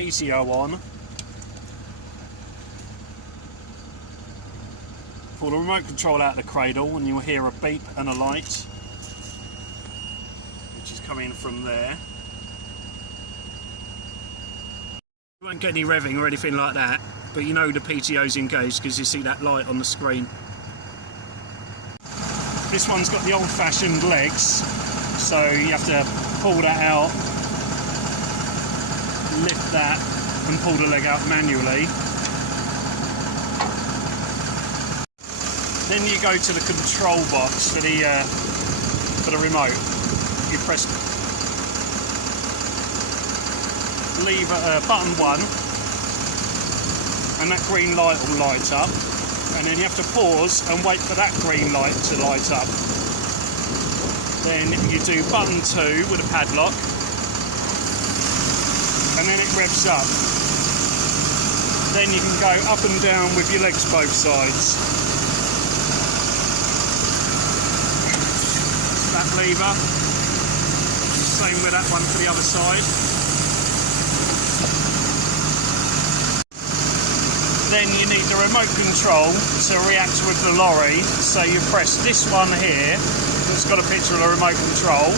PTO on. Pull the remote control out of the cradle and you'll hear a beep and a light, which is coming from there. You won't get any revving or anything like that, but you know the PTO's engaged because you see that light on the screen. This one's got the old-fashioned legs, so you have to pull that out, lift that and pull the leg out manually. Then you go to the control box for the remote. You press lever button 1 and that green light will light up, and then you have to pause and wait for that green light to light up. Then you do button 2 with a padlock and then it revs up. Then you can go up and down with your legs both sides. That lever, same with that one for the other side. Then you need the remote control to react with the lorry, so you press this one here that's got a picture of the remote control,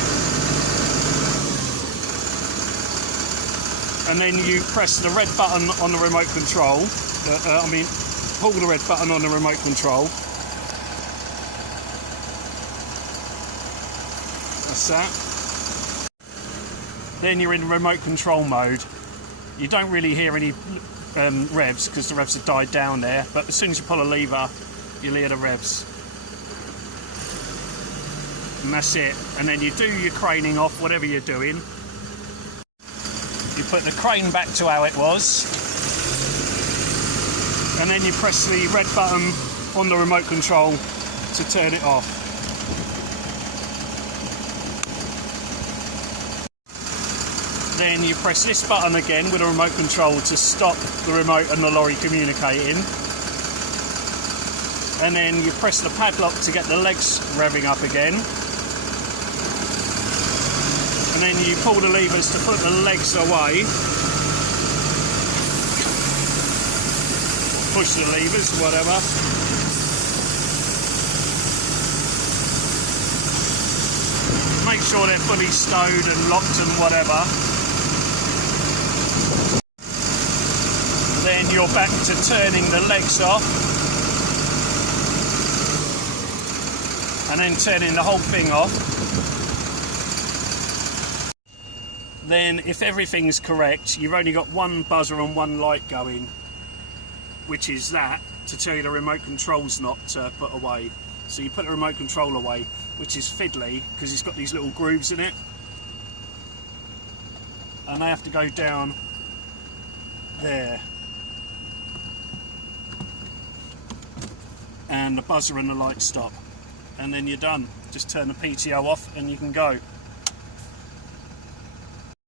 and then you press the red button on the remote control, pull the red button on the remote control. That's that. Then you're in remote control mode. You don't really hear any revs because the revs have died down there, but as soon as you pull a lever you'll hear the revs, and that's it. And then you do your craning off, whatever you're doing. You put the crane back to how it was, and then you press the red button on the remote control to turn it off. Then you press this button again with a remote control to stop the remote and the lorry communicating. And then you press the padlock to get the legs revving up again. And then you pull the levers to put the legs away. Push the levers, whatever. Make sure they're fully stowed and locked and whatever. Then you're back to turning the legs off and then turning the whole thing off. Then if everything's correct, you've only got one buzzer and one light going, which is that to tell you the remote control's not put away. So you put the remote control away, which is fiddly because it's got these little grooves in it and they have to go down there. And the buzzer and the light stop, and then you're done. Just turn the PTO off and you can go.